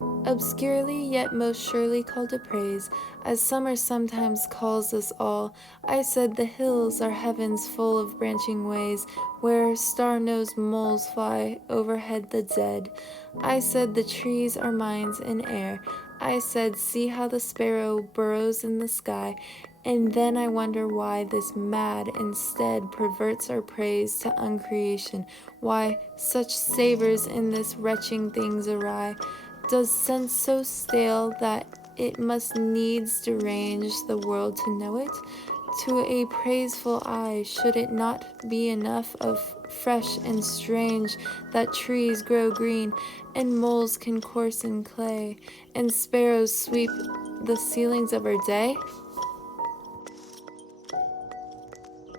Obscurely yet most surely called to praise, as summer sometimes calls us all, I said the hills are heavens full of branching ways, where star-nosed moles fly overhead the dead. I said the trees are minds in air. I said, see how the sparrow burrows in the sky, and then I wonder why this mad instead perverts our praise to uncreation, why such savors in this retching things awry. Does sense so stale that it must needs derange the world to know it? To a praiseful eye, should it not be enough of fresh and strange that trees grow green, and moles can course in clay, and sparrows sweep the ceilings of our day?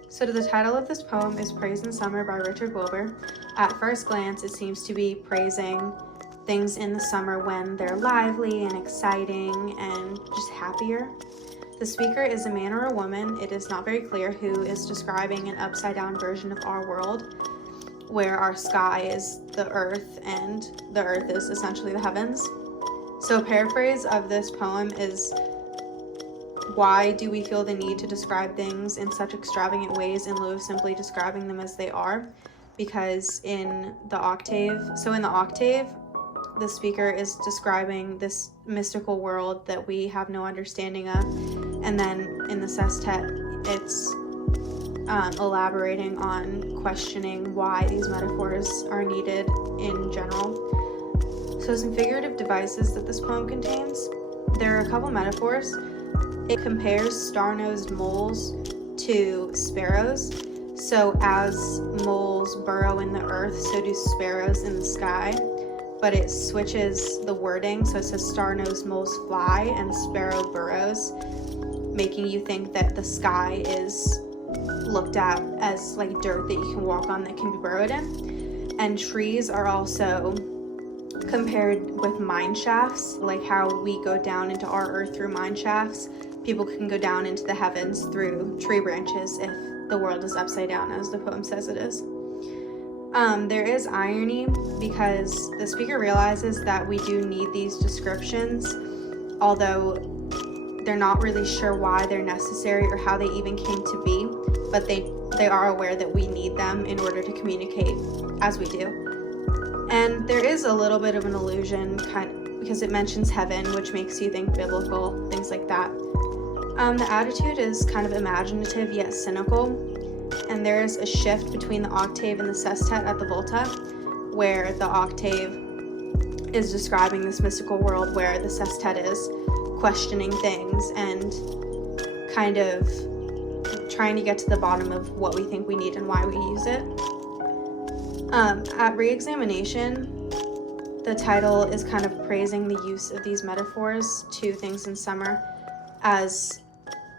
So the title of this poem is Praise in Summer by Richard Wilbur. At first glance, it seems to be praising things in the summer when they're lively and exciting and just happier. The speaker is a man or a woman. It is not very clear who is describing an upside-down version of our world, where our sky is the earth and the earth is essentially the heavens. So a paraphrase of this poem is, why do we feel the need to describe things in such extravagant ways in lieu of simply describing them as they are? Because in the octave, the speaker is describing this mystical world that we have no understanding of. And then in the sestet, it's elaborating on questioning why these metaphors are needed in general. So some figurative devices that this poem contains. There are a couple metaphors. It compares star-nosed moles to sparrows. So as moles burrow in the earth, so do sparrows in the sky. But it switches the wording, so it says star-nosed moles fly and sparrow burrows, making you think that the sky is looked at as like dirt that you can walk on that can be burrowed in. And trees are also compared with mine shafts, like how we go down into our earth through mine shafts. People can go down into the heavens through tree branches if the world is upside down, as the poem says it is. There is irony because the speaker realizes that we do need these descriptions, although they're not really sure why they're necessary or how they even came to be, but they are aware that we need them in order to communicate as we do. And there is a little bit of an allusion, because it mentions heaven, which makes you think biblical, things like that. The attitude is kind of imaginative yet cynical, and there is a shift between the octave and the sestet at the volta, where the octave is describing this mystical world where the sestet is questioning things and kind of trying to get to the bottom of what we think we need and why we use it. At re-examination, the title is kind of praising the use of these metaphors to things in summer as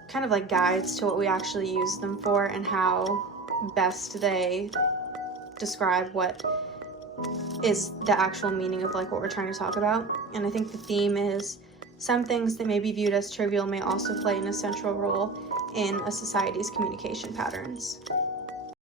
kind of like guides to what we actually use them for and how best they describe what is the actual meaning of like what we're trying to talk about. And I think the theme is some things that may be viewed as trivial may also play an essential role in a society's communication patterns.